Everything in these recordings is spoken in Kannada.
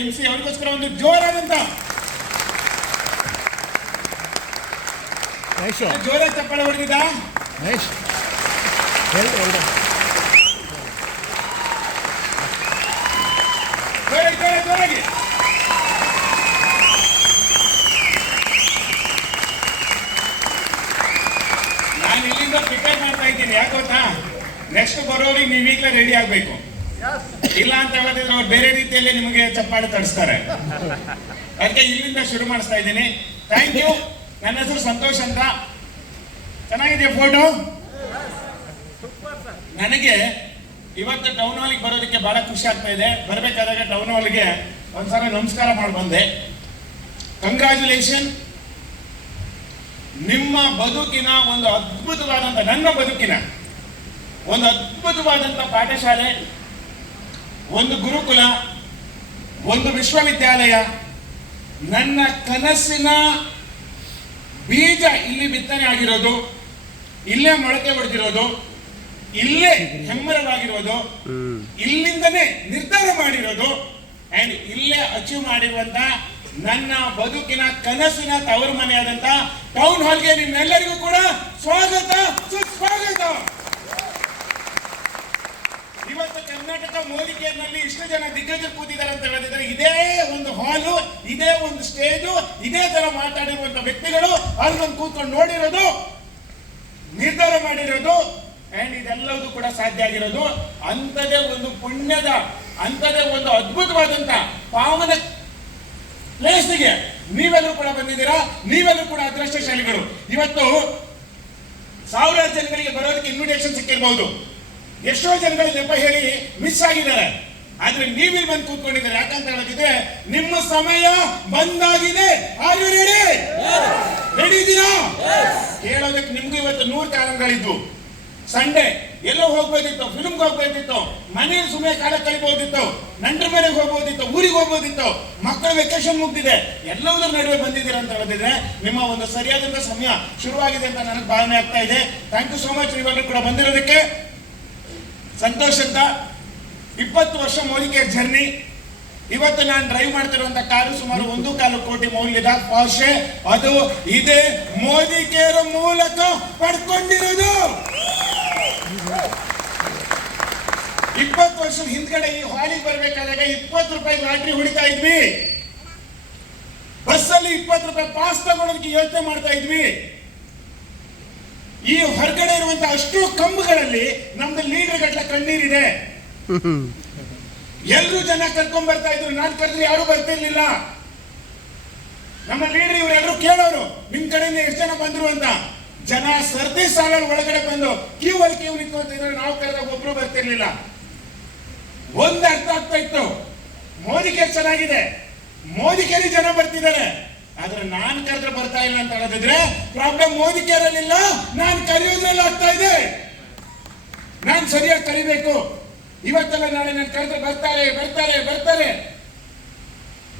MC ಅವರಿಗೋಸ್ಕರ ಒಂದು ಜೋರಾದಂತ ಜೋರಾಗಿ ಚಪ್ಪಾಳೆ ಹೊಡೆದಿದ್ದ ಜೋರಾಗಿ ನಾನು ಇಲ್ಲಿಂದ ಪ್ರಿಪೇರ್ ಮಾಡ್ತಾ ಇದ್ದೀನಿ. ಯಾಕೆ ಗೊತ್ತಾ, ನೆಕ್ಸ್ಟ್ ಬರೋರಿಗೆ ನೀವು ಈಗಲೇ ರೆಡಿ ಆಗಬೇಕು. ಇಲ್ಲ ಅಂತ ಹೇಳಿದ್ರೆ ಅವ್ರು ಬೇರೆ ರೀತಿಯಲ್ಲಿ ನಿಮಗೆ ಚಪ್ಪಾಳೆ ತಡಿಸ್ತಾರೆ. ಅದಕ್ಕೆ ಇಲ್ಲಿಂದ ಶುರು ಮಾಡಿಸ್ತಾ ಇದ್ದೀನಿ. Thank you. ನನ್ನ ಹೆಸರು ಸಂತೋಷ್ ಅಂತ. ಚೆನ್ನಾಗಿದೆಯಾ ಫೋಟೋ? ನನಗೆ ಇವತ್ತು ಟೌನ್ ಹಾಲಿಗೆ ಬರೋದಕ್ಕೆ ಬಹಳ ಖುಷಿ ಆಗ್ತಾ ಇದೆ. ಬರಬೇಕಾದಾಗ ಟೌನ್ ಹಾಲ್ಗೆ ಒಂದ್ಸಲ ನಮಸ್ಕಾರ ಮಾಡಿ ಬಂದೆ. ಕಂಗ್ರ್ಯಾಚುಲೇಷನ್. ನಿಮ್ಮ ಬದುಕಿನ ಒಂದು ಅದ್ಭುತವಾದಂತ, ನನ್ನ ಬದುಕಿನ ಒಂದು ಅದ್ಭುತವಾದಂತ ಪಾಠಶಾಲೆ, ಒಂದು ಗುರುಕುಲ, ಒಂದು ವಿಶ್ವವಿದ್ಯಾಲಯ, ನನ್ನ ಕನಸಿನ ಬೀಜ ಇಲ್ಲಿ ಬಿತ್ತನೆ ಆಗಿರೋದು, ಇಲ್ಲೇ ಮೊಳಕೆ ಹೊಡೆದಿರೋದು, ಇಲ್ಲೇ ಹೆಮ್ಮರವಾಗಿರೋದು, ಇಲ್ಲಿಂದನೇ ನಿರ್ಧಾರ ಮಾಡಿರೋದು ಅಂಡ್ ಇಲ್ಲೇ ಅಚೀವ್ ಮಾಡಿರುವಂತ ನನ್ನ ಬದುಕಿನ ಕನಸಿನ ತವರು ಮನೆಯಾದಂತ ಟೌನ್ ಹಾಲ್ಗೆ ನಿಮ್ಮೆಲ್ಲರಿಗೂ ಕೂಡ ಸ್ವಾಗತ, ಸುಸ್ವಾಗತ. ಇವತ್ತು ಕರ್ನಾಟಕ ಮೋದಿ ಕೇರ್ನಲ್ಲಿ ಇಷ್ಟು ಜನ ದಿಗ್ಗಜರು ಕೂತಿದ್ದಾರೆ ಅಂತ ಹೇಳಿದ್ರೆ ಇದೇ ಒಂದು ಹಾಲು, ಇದೇ ಒಂದು ಸ್ಟೇಜು, ಇದೇ ತರ ಮಾತಾಡಿರುವಂತ ವ್ಯಕ್ತಿಗಳು ಅಲ್ಲಿ ಬಂದು ಕೂತ್ಕೊಂಡು ನೋಡಿರೋದು, ನಿರ್ಧಾರ ಮಾಡಿರೋದು ಅಂಡ್ ಇದೆಲ್ಲವೂ ಕೂಡ ಸಾಧ್ಯ ಆಗಿರೋದು ಅಂತದೇ ಒಂದು ಪುಣ್ಯದ, ಅಂತದೇ ಒಂದು ಅದ್ಭುತವಾದಂತ ಪಾವನ ಪ್ಲೇಸ್ಗೆ ನೀವೆಲ್ಲರೂ ಕೂಡ ಬಂದಿದ್ದೀರಾ. ನೀವೆಲ್ಲರೂ ಕೂಡ ಅದೃಷ್ಟಶಾಲಿಗಳು. ಇವತ್ತು ಸಾವಿರಾರು ಜನಗಳಿಗೆ ಬರೋದಕ್ಕೆ ಇನ್ವಿಟೇಷನ್ ಸಿಕ್ಕಿರಬಹುದು. ಎಷ್ಟೋ ಜನಗಳು ನೆಪ ಹೇಳಿ ಮಿಸ್ ಆಗಿದ್ದಾರೆ. ಆದ್ರೆ ನೀವಿಲ್ಲಿ ಬಂದು ಕೂತ್ಕೊಂಡಿದ್ದಾರೆ. ಯಾಕಂತ ಹೇಳಿದ್ರೆ ನಿಮ್ಮ ಸಮಯ ಬಂದಾಗಿದೆ. Are you ready? ರೆಡಿ ಇದ್ದೀರಾ? ಕೇಳೋದಕ್ಕೆ ನಿಮ್ಗೂ ಇವತ್ತು 100 ಕಾರಣಗಳಿದ್ವು. ಸಂಡೇ ಎಲ್ಲೋ ಹೋಗ್ಬೋದಿತ್ತು, ಫಿಲ್ಮ್ಗೆ ಹೋಗ್ಬೋದಿತ್ತು, ಮನೇಲಿ ಸುಮ್ಮನೆ ಕಾಲ ಕಳಿಬಹುದಿತ್ತು, ನಂಟರ ಮನೆಗೆ ಹೋಗ್ಬೋದಿತ್ತು, ಊರಿಗೆ ಹೋಗ್ಬೋದಿತ್ತು, ಮಕ್ಕಳ ವೆಕೇಶನ್ ಮುಗ್ದಿದೆ. ಎಲ್ಲದರ ನಡುವೆ ಬಂದಿದ್ದೀರಾ ಅಂತ ಹೇಳಿದ್ರೆ ನಿಮ್ಮ ಒಂದು ಸರಿಯಾದಂತ ಸಮಯ ಶುರುವಾಗಿದೆ ಅಂತ ನನಗೆ ಭಾವನೆ ಆಗ್ತಾ ಇದೆ. ಥ್ಯಾಂಕ್ ಯು ಸೋ ಮಚ್ ನೀವೆಲ್ಲರೂ ಕೂಡ ಬಂದಿರೋದಕ್ಕೆ. ಸಂತೋಷ್ ಅಂತ. 20 ವರ್ಷ ಮೋದಿ ಕೇರ್ ಜರ್ನಿ. ಇವತ್ತು ನಾನು ಡ್ರೈವ್ ಮಾಡ್ತಿರುವಂತ ಕಾರು ಸುಮಾರು 1.25 ಕೋಟಿ ಮೌಲ್ಯದ ಪಾರ್ಷೆ. ಅದು ಇದೇ ಮೋದಿ ಕೇರ್ ಮೂಲಕ ಪಡ್ಕೊಂಡಿರೋದು. 20 ವರ್ಷದ ಹಿಂದ್ಗಡೆ ಈ ಹಾಲಿಗೆ ಬರ್ಬೇಕಾದಾಗ 20 ರೂಪಾಯಿ ಲಾಟ್ರಿ ಹೊಡಿತಾ ಇದ್ವಿ. ಬಸ್ಸಲ್ಲಿ 20 ರೂಪಾಯಿ ಪಾಸ್ ತಗೊಳ್ಳೋದಕ್ಕೆ ಯೋಚನೆ ಮಾಡ್ತಾ ಇದ್ವಿ. ಈ ಹೊರಗಡೆ ಇರುವಂತಹ ಅಷ್ಟು ಕಂಬಗಳಲ್ಲಿ ನಮ್ದು ಲೀಡರ್ ಗಟ್ಲೆ ಕಣ್ಣೀರಿದೆ. ಎಲ್ಲರೂ ಜನ ಕರ್ಕೊಂಡ್ ಬರ್ತಾ ಇದ್ರು. ನಾನು ಕರೆದ್ರೆ ಯಾರು ಬರ್ತಿರ್ಲಿಲ್ಲ. ನಮ್ಮ ಲೀಡರ್ ಇವರೆಲ್ಲರೂ ಕೇಳೋರು, ನಿಮ್ ಕಡೆಯಿಂದ ಎಷ್ಟು ಜನ ಬಂದ್ರು ಅಂತ. ಜನ ಸರ್ದಿ ಸಾಲಲ್ಲಿ ಒಳಗಡೆ ಬಂದು ಕ್ಯೂ ನಿಂತ್ಕೊಂತಿದ್ರು. ನಾವು ಕರೆದಾಗ ಒಬ್ರು ಬರ್ತಿರ್ಲಿಲ್ಲ. ಒಂದು ಅರ್ಥ ಆಗ್ತಾ ಇತ್ತು, ಮೋದಿ ಕೇರ್ ಚೆನ್ನಾಗಿದೆ, ಮೋದಿ ಕೇರಿ ಜನ ಬರ್ತಿದ್ದಾರೆ. ಆದ್ರೆ ನಾನು ಕರೆದ್ರೆ ಬರ್ತಾ ಇಲ್ಲ ಅಂತ ಹೇಳಿದ್ರೆ ಪ್ರಾಬ್ಲಮ್ ಮೋದಿ ಕೇರಲ್ಲಿಲ್ಲ, ನಾನು ಕರೆಯೋದ್ರಲ್ಲಿ ಆಗ್ತಾ ಇದೆ. ನಾನು ಸರಿಯಾಗಿ ಕರಿಬೇಕು. ಇವತ್ತೆಲ್ಲ ನಾಳೆ ನಾನು ಕರೆದ್ರೆ ಬರ್ತಾರೆ ಬರ್ತಾರೆ ಬರ್ತಾರೆ.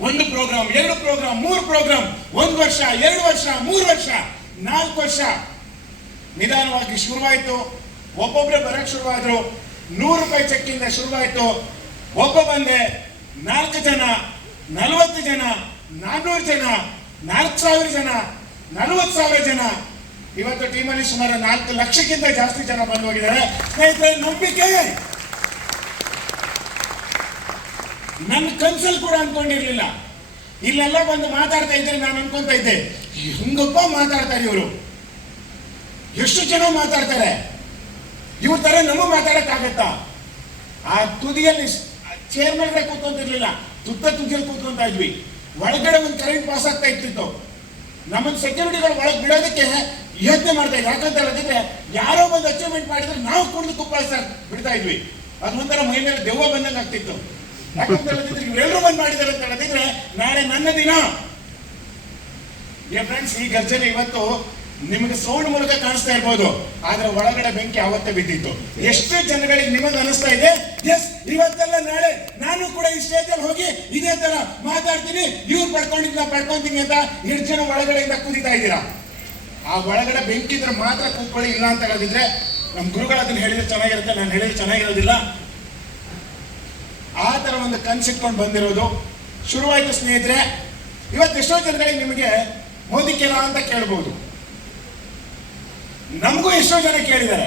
1 ಪ್ರೋಗ್ರಾಮ್, 2 ಪ್ರೋಗ್ರಾಮ್, 3 ಪ್ರೋಗ್ರಾಮ್, 1 ವರ್ಷ, 2 ವರ್ಷ, 3 ವರ್ಷ, 4 ವರ್ಷ ನಿಧಾನವಾಗಿ ಶುರುವಾಯಿತು. ಒಬ್ಬೊಬ್ರೆ ಬರಕ್ ಶುರುವಾದ್ರು. 100 ರೂಪಾಯಿ ಚೆಕ್ಕಿಂದ ಶುರುವಾಯಿತು. ಒಬ್ಬ ಬಂದೆ, 4 ಜನ, 40 ಜನ, 400 ಜನ, 4,000 ಜನ, 40,000 ಜನ. ಇವತ್ತು ಟೀಮಲ್ಲಿ ಸುಮಾರು 4 ಲಕ್ಷಕ್ಕಿಂತ ಜಾಸ್ತಿ ಜನ ಬಂದು ಹೋಗಿದ್ದಾರೆ. ಸ್ನೇಹಿತರೆ, ನಂಬಿಕೆ ನನ್ನ ಕನ್ಸಲ್ಲಿ ಕೂಡ ಅನ್ಕೊಂಡಿರ್ಲಿಲ್ಲ. ಇಲ್ಲೆಲ್ಲ ಬಂದು ಮಾತಾಡ್ತಾ ಇದ್ರೆ ನಾನು ಅನ್ಕೊಂತ ಇದ್ದೆ, ಹಿಂಗಪ್ಪ ಮಾತಾಡ್ತಾರೆ ಇವರು, ಎಷ್ಟು ಜನ ಮಾತಾಡ್ತಾರೆ, ಇವ್ರ ತರ ನಮ್ಮ ಮಾತಾಡಕ್ ಆಗತ್ತಾ? ಆ ತುದಿಯಲ್ಲಿ ಚೇರ್ ಮೇಲೆ ಕೂತ್ಕೊಂತಿರ್ಲಿಲ್ಲ, ತುದಿಯಲ್ಲಿ ಕೂತ್ಕೊಂತ ಇದ್ವಿ. ಒಳಗಡೆ ಒಂದು ಕರೆಂಟ್ ಪಾಸ್ ಆಗ್ತಾ ಇರ್ತಿತ್ತು. ನಮ್ಮನ್ನ ಸೆಕ್ಯೂರಿಟಿಗಳು ಒಳಗೆ ಬಿಡೋದಕ್ಕೆ ಯೋಚನೆ ಮಾಡ್ತಾ ಇದ್ವಿ. ಯಾಕಂತ ಹೇಳಿದ್ರೆ ಯಾರೋ ಒಂದು ಅಚೀವ್ಮೆಂಟ್ ಮಾಡಿದ್ರೆ ನಾವು ಕುಡಿದು ಕುಪ್ಪಾಯಿಸ ಬಿಡ್ತಾ ಇದ್ವಿ. ಅದು ಒಂಥರ ಮೈ ಮೇಲೆ ದೆವ್ವ ಬಂದಂಗೆ ಆಗ್ತಿತ್ತು. ಯಾಕಂತ ಹೇಳಿದ್ರೆ ಇವರೆಲ್ಲರೂ ಬಂದ್ ಮಾಡಿದ್ದಾರೆ ಅಂತ ಹೇಳಿದ್ರೆ ನಾಳೆ ನನ್ನ ದಿನ. ಫ್ರೆಂಡ್ಸ್, ಈ ಗರ್ಜನೆ ಇವತ್ತು ನಿಮಗೆ ಸೌಂಡ್ ಮೂಲಕ ಕಾಣಿಸ್ತಾ ಇರ್ಬೋದು, ಆದ್ರೆ ಒಳಗಡೆ ಬೆಂಕಿ ಅವತ್ತೇ ಬಿದ್ದಿತ್ತು. ಎಷ್ಟು ಜನಗಳಿಗೆ ನಿಮಗೆ ಅನಿಸ್ತಾ ಇದೆ, ಎಸ್ ಇವತ್ತೆಲ್ಲ ನಾಳೆ ನಾನು ಕೂಡ ಈ ಸ್ಟೇಜ್ ಅಲ್ಲಿ ಹೋಗಿ ಇದೇ ತರ ಮಾತಾಡ್ತೀನಿ, ಇವ್ರು ಪಡ್ಕೊಂತೀನಿ ಅಂತ 2 ಜನ ಒಳಗಡೆಯಿಂದ ಕೂದಿತಾ ಇದ್ದೀರಾ. ಆ ಒಳಗಡೆ ಬೆಂಕಿ ಇದ್ರೆ ಮಾತ್ರ ಕೂತ್ಕೊಳ್ಳಿ. ಇಲ್ಲ ಅಂತ ಹೇಳಿದ್ರೆ ನಮ್ಮ ಗುರುಗಳು ಅದನ್ನ ಹೇಳಿದ್ರೆ ಚೆನ್ನಾಗಿರುತ್ತೆ, ನಾನು ಹೇಳಿದ್ರೆ ಚೆನ್ನಾಗಿರೋದಿಲ್ಲ. ಆ ತರ ಒಂದು ಕನ್ಸಿಟ್ಕೊಂಡು ಬಂದಿರೋದು ಶುರುವಾಯಿತು ಸ್ನೇಹಿತರೆ. ಇವತ್ತು ಎಷ್ಟೋ ಜನಗಳಿಗೆ ನಿಮಗೆ ಮೋದಿ ಕೇರ ಅಂತ ಕೇಳ್ಬೋದು, ನಮಗೂ ಎಷ್ಟೋ ಜನ ಕೇಳಿದ್ದಾರೆ.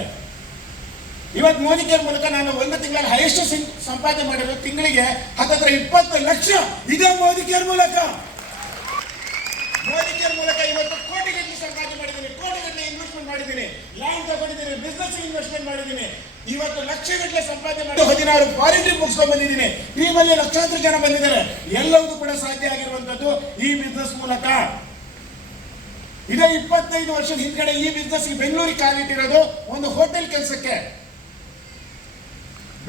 ಇವತ್ತು ಮೋದಿ ಕೇರ್ ಮೂಲಕ ನಾನು ಒಂದು ತಿಂಗಳಲ್ಲಿ ಹೈಯೆಸ್ಟ್ ಸಂಪಾದನೆ ಮಾಡಿರೋದು ತಿಂಗಳಿಗೆ 20 ಲಕ್ಷ ಇದೇ ಮೋದಿ ಕೇರ್ ಮೂಲಕ. ಮೋದಿ ಕೇರ್ ಮೂಲಕ ಇವತ್ತು ಕೋಟಿಗಟ್ಟಲೆ ಸಂಪಾದನೆ ಮಾಡಿದ್ದೀನಿ, ಕೋಟಿಗಟ್ಟಲೆ ಇನ್ವೆಸ್ಟ್ಮೆಂಟ್ ಮಾಡಿದ್ದೀನಿ, ಲ್ಯಾಂಡ್ ತಗೊಂಡಿದ್ದೀನಿ, ಬಿಸ್ನೆಸ್ ಇನ್ವೆಸ್ಟ್ಮೆಂಟ್ ಮಾಡಿದ್ದೀನಿ. ಇವತ್ತು ಲಕ್ಷಗಟ್ಟಲೆ ಸಂಪಾದನೆ ಮಾಡಿ 16 ಫಾರಿನ್ ಟ್ರಿಪ್ ಮುಗಿಸ್ಕೊಂಡು ಬಂದಿದ್ದೀನಿ. ಟೀಮಲ್ಲಿ ಲಕ್ಷಾಂತರ ಜನ ಬಂದಿದ್ದಾರೆ. ಎಲ್ಲವೂ ಕೂಡ ಸಾಧ್ಯ ಆಗಿರುವಂತದ್ದು ಈ ಬಿಸ್ನೆಸ್ ಮೂಲಕ. ಇದೇ 25 ವರ್ಷದ ಹಿಂದ್ಗಡೆ ಈ ಬಿಸ್ನೆಸ್ ಬೆಂಗಳೂರಿಗೆ ಕಾಲಿಟ್ಟಿರೋದು ಒಂದು ಹೋಟೆಲ್ ಕೆಲಸಕ್ಕೆ.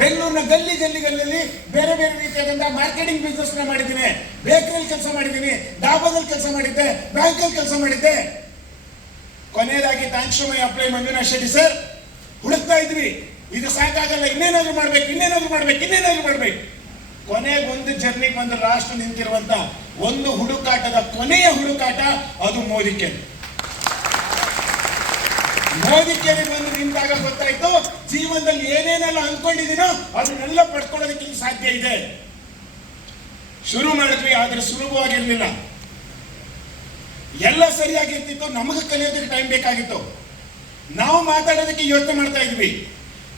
ಬೆಂಗಳೂರಿನ ಗಲ್ಲಿಯಲ್ಲಿ ಬೇರೆ ಬೇರೆ ರೀತಿಯಾದಂತಹ ಮಾರ್ಕೆಟಿಂಗ್ ಬಿಸ್ನೆಸ್ ಮಾಡಿದ್ದೀನಿ, ಬೇಕರಿಯಲ್ಲಿ ಕೆಲಸ ಮಾಡಿದ್ದೀನಿ, ಡಾಬಾದಲ್ಲಿ ಕೆಲಸ ಮಾಡಿದ್ದೆ, ಬ್ಯಾಂಕಲ್ಲಿ ಕೆಲಸ ಮಾಡಿದ್ದೆ. ಕೊನೆಯದಾಗಿ thanks to my apply Manjunath Shetty sir, ಹುಡುಕ್ತಾ ಇದ್ವಿ, ಇದು ಸಾಕಾಗಲ್ಲ, ಇನ್ನೇನಾದ್ರು ಮಾಡ್ಬೇಕು. ಕೊನೆಗೆ ಒಂದು ಜರ್ನಿಗೆ ಒಂದು ಲಾಸ್ಟ್ ನಿಂತಿರುವಂತ ಒಂದು ಹುಡುಕಾಟದ ಕೊನೆಯ ಹುಡುಕಾಟ ಅದು ಮೋದಿ ಕೇರ್. ಮೋದಿ ಕೇರಿಗೆ ಬಂದು ನಿಂತಾಗ ಗೊತ್ತಾಯ್ತು ಜೀವನದಲ್ಲಿ ಏನೇನೆಲ್ಲ ಅಂದ್ಕೊಂಡಿದ್ದೀನೋ ಅದನ್ನೆಲ್ಲ ಪಡ್ಕೊಳ್ಳೋದಕ್ಕೆ ಸಾಧ್ಯ ಇದೆ. ಶುರು ಮಾಡಿದ್ವಿ, ಆದ್ರೆ ಸುಲಭವಾಗಿರ್ಲಿಲ್ಲ. ಎಲ್ಲ ಸರಿಯಾಗಿರ್ತಿತ್ತು, ನಮಗೆ ಕಲಿಯೋದಕ್ಕೆ ಟೈಮ್ ಬೇಕಾಗಿತ್ತು. ನಾವು ಮಾತಾಡೋದಕ್ಕೆ ಯೋಚನೆ ಮಾಡ್ತಾ ಇದ್ವಿ.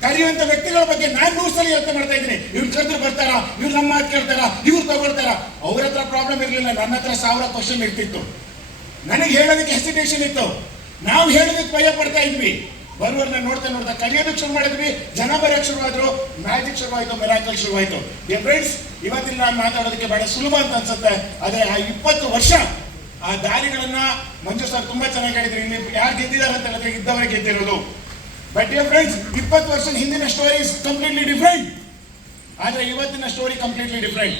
ಕರೆಯುವಂತ ವ್ಯಕ್ತಿಗಳ ಬಗ್ಗೆ ನಾನು 100 ಸಲ ಯೋಚನೆ ಮಾಡ್ತಾ ಇದ್ದೀನಿ. ಇವ್ರು ಕರೆದ್ರೆ ಬರ್ತಾರ, ಇವ್ರು ನಮ್ಮ ಮಾತು ಕೇಳ್ತಾರ, ಇವ್ರು ತಗೊಳ್ತಾರ. ಅವ್ರ ಹತ್ರ ಪ್ರಾಬ್ಲಮ್ ಇರಲಿಲ್ಲ, ನನ್ನ ಹತ್ರ 1000 ಕ್ವಶನ್ ಇರ್ತಿತ್ತು. ನನಗೆ ಹೇಳೋದಕ್ಕೆ ಹೆಸಿಟೇಷನ್ ಇತ್ತು, ನಾವು ಹೇಳೋದಕ್ಕೆ ಭಯ ಪಡ್ತಾ ಇದ್ವಿ. ಬರುವನ್ನ ನೋಡ್ತಾ ಕರೆಯೋದಕ್ಕೆ ಶುರು ಮಾಡಿದ್ವಿ, ಜನ ಬರೋಕ್ಕೆ ಶುರುವಾದ್ರು, ಮ್ಯಾಜಿಕ್ ಶುರುವಾಯಿತು, ಮಿರಾಕಲ್ ಶುರುವಾಯಿತು. ಫ್ರೆಂಡ್ಸ್, ಇವತ್ತಿಲ್ಲ ನಾನು ಮಾತಾಡೋದಕ್ಕೆ ಬಹಳ ಸುಲಭ ಅಂತ ಅನ್ಸುತ್ತೆ. ಆದ್ರೆ ಆ 20 ವರ್ಷ ಆ ದಾರಿಗಳನ್ನ ಮಂಜು ಸರ್ ತುಂಬಾ ಚೆನ್ನಾಗಿ ಹೇಳಿದ್ರು. ಇಲ್ಲಿ ಯಾರು ಗೆದ್ದಿದ್ದಾರೆ ಅಂತ ಹೇಳಿದ್ರೆ ಇದ್ದವರೇ ಗೆದ್ದಿರೋದು. ಬಟ್ ಫ್ರೆಂಡ್ಸ್, 20 ವರ್ಷದ ಹಿಂದಿನ ಸ್ಟೋರಿ ಇಸ್ ಕಂಪ್ಲೀಟ್ಲಿ ಡಿಫ್ರೆಂಟ್. ಆದ್ರೆ ಇವತ್ತಿನ ಸ್ಟೋರಿ ಕಂಪ್ಲೀಟ್ಲಿ ಡಿಫ್ರೆಂಟ್.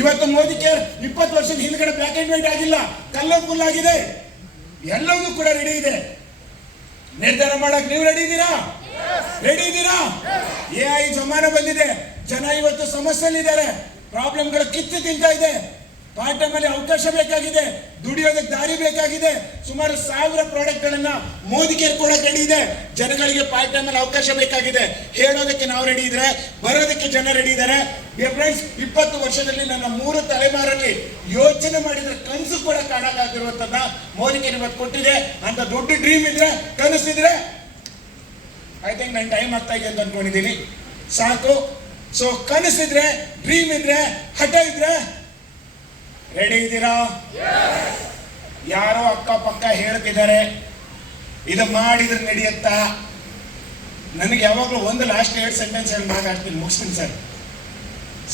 ಇವತ್ತು ಮೋದಿ ಕೇರ್ 20 ವರ್ಷದ ಹಿಂದ್ಗಡೆ ಬ್ಲಾಕ್ ಅಂಡ್ ವೈಟ್ ಆಗಿಲ್ಲ, ಕಲರ್ಫುಲ್ ಆಗಿದೆ. ಎಲ್ಲವೂ ಕೂಡ ರೆಡಿ ಇದೆ. ನಿರ್ಧಾರ ಮಾಡಕ್ ನೀವು ರೆಡಿ ಇದ್ದೀರಾ? AI ಜಮಾನ ಬಂದಿದೆ. ಜನ ಇವತ್ತು ಸಮಸ್ಯೆಲಿದ್ದಾರೆ, ಪ್ರಾಬ್ಲಮ್ಗಳು ಕಿತ್ತು ತಿಂತಾ ಇದೆ. ಪಾರ್ಟ್ ಟೈಮ್ ಅಲ್ಲಿ ಅವಕಾಶ ಬೇಕಾಗಿದೆ, ದುಡಿಯೋದಕ್ಕೆ ದಾರಿ ಬೇಕಾಗಿದೆ. ಸುಮಾರು 1000 ಪ್ರಾಡಕ್ಟ್ ಗಳನ್ನ ಮೋದಿ ಕೇರ್ ಕೊಡಕ್ಕೆ ರೆಡಿ ಇದೆ. ಜನಗಳಿಗೆ ಪಾರ್ಟ್ ಟೈಮ್ ಅಲ್ಲಿ ಅವಕಾಶ ಬೇಕಾಗಿದೆ. ಹೇಳೋದಕ್ಕೆ ನಾವು ರೆಡಿ ಇದ್ರೆ, ಬರೋದಕ್ಕೆ ಜನ ರೆಡಿ ಇದ್ದಾರೆ. ಫ್ರೆಂಡ್ಸ್, 20 ವರ್ಷದಲ್ಲಿ ನನ್ನ 3 ತಲೆಮಾರಲ್ಲಿ ಯೋಚನೆ ಮಾಡಿದ್ರೆ ಕನಸು ಕೂಡ ಕಾಣಕ್ಕಾಗಿರುವಂತದ್ದ ಮೋದಿ ಕೇರ್ ಇವತ್ತು ಕೊಟ್ಟಿದೆ. ಅಂತ ದೊಡ್ಡ ಡ್ರೀಮ್ ಇದ್ರೆ, ಕನಸಿದ್ರೆ, ಐ ಥಿಂಕ್ ನನ್ನ ಟೈಮ್ ಆಗ್ತಾ ಇದೆ ಅಂತ ಅನ್ಕೊಂಡಿದ್ದೀನಿ. ಸಾಕು. ಸೊ ಕನಸಿದ್ರೆ, ಡ್ರೀಮ್ ಇದ್ರೆ, ಹಠ ಇದ್ರೆ ರೆಡಿ ಇದ್ದೀರಾ? ಯಾರೋ ಅಕ್ಕಪಕ್ಕ ಹೇಳ್ತಿದ್ದಾರೆ ಇದು ಮಾಡಿದ್ರೆ ನಡೆಯುತ್ತಾ? ನನಗೆ ಯಾವಾಗಲೂ ಒಂದು ಲಾಸ್ಟ್ 2 ಸೆಂಟೆನ್ಸ್ ಹೇಳಿ ಮಾತಾಡ್ತೀನಿ, ಮುಗಿಸ್ತೀನಿ ಸರ್.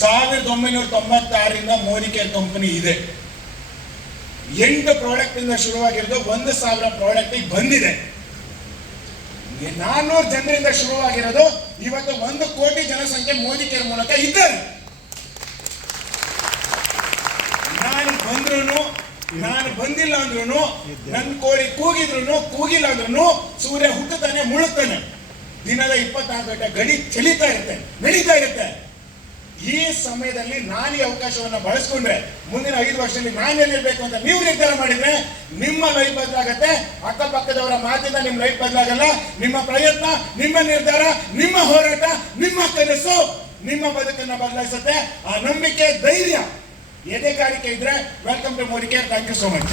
1996ರಿಂದ ಮೋದಿ ಕೇರ್ ಕಂಪನಿ ಇದೆ. 8 ಪ್ರಾಡಕ್ಟ್ ಇಂದ ಶುರುವಾಗಿರೋದು 1000 ಪ್ರಾಡಕ್ಟ್ ಬಂದಿದೆ. 400 ಜನರಿಂದ ಶುರುವಾಗಿರೋದು ಇವತ್ತು 1 ಕೋಟಿ ಜನಸಂಖ್ಯೆ ಮೋದಿ ಕೇರ್ ಮೂಲಕ ಇದ್ದಾರೆ. ನಾನು ಬಂದಿಲ್ಲ ಅಂದ್ರೂ, ನನ್ನ ಕೋಳಿ ಕೂಗಿಲ್ಲ ಅಂದ್ರೂ ಸೂರ್ಯ ಹುಟ್ಟುತ್ತಾನೆ, ಮುಳುಗ್ತಾನೆ. ದಿನದ 24 ಗಂಟೆ ಗಡಿ ಚಲಿತಾ ಇರುತ್ತೆ, ನಡೀತಾ ಇರುತ್ತೆ. ಈ ಸಮಯದಲ್ಲಿ ನಾನು ಈ ಅವಕಾಶವನ್ನ ಬಳಸ್ಕೊಂಡ್ರೆ ಮುಂದಿನ 5 ವರ್ಷದಲ್ಲಿ ನಾನು ಎಲ್ಲಿರ್ಬೇಕು ಅಂತ ನೀವು ನಿರ್ಧಾರ ಮಾಡಿದ್ರೆ ನಿಮ್ಮ ಲೈಫ್ ಬದಲಾಗತ್ತೆ. ಅಕ್ಕಪಕ್ಕದವರ ಮಾತಿಂದ ನಿಮ್ಮ ಲೈಫ್ ಬದಲಾಗಲ್ಲ. ನಿಮ್ಮ ಪ್ರಯತ್ನ, ನಿಮ್ಮ ನಿರ್ಧಾರ, ನಿಮ್ಮ ಹೋರಾಟ, ನಿಮ್ಮ ಕನಸು ನಿಮ್ಮ ಬದುಕನ್ನ ಬದಲಾಯಿಸುತ್ತೆ. ಆ ನಂಬಿಕೆ, ಧೈರ್ಯ, ಎದೆಗಾರಿಕೆ ಇದ್ರೆ welcome to Modi care. Thank you so much.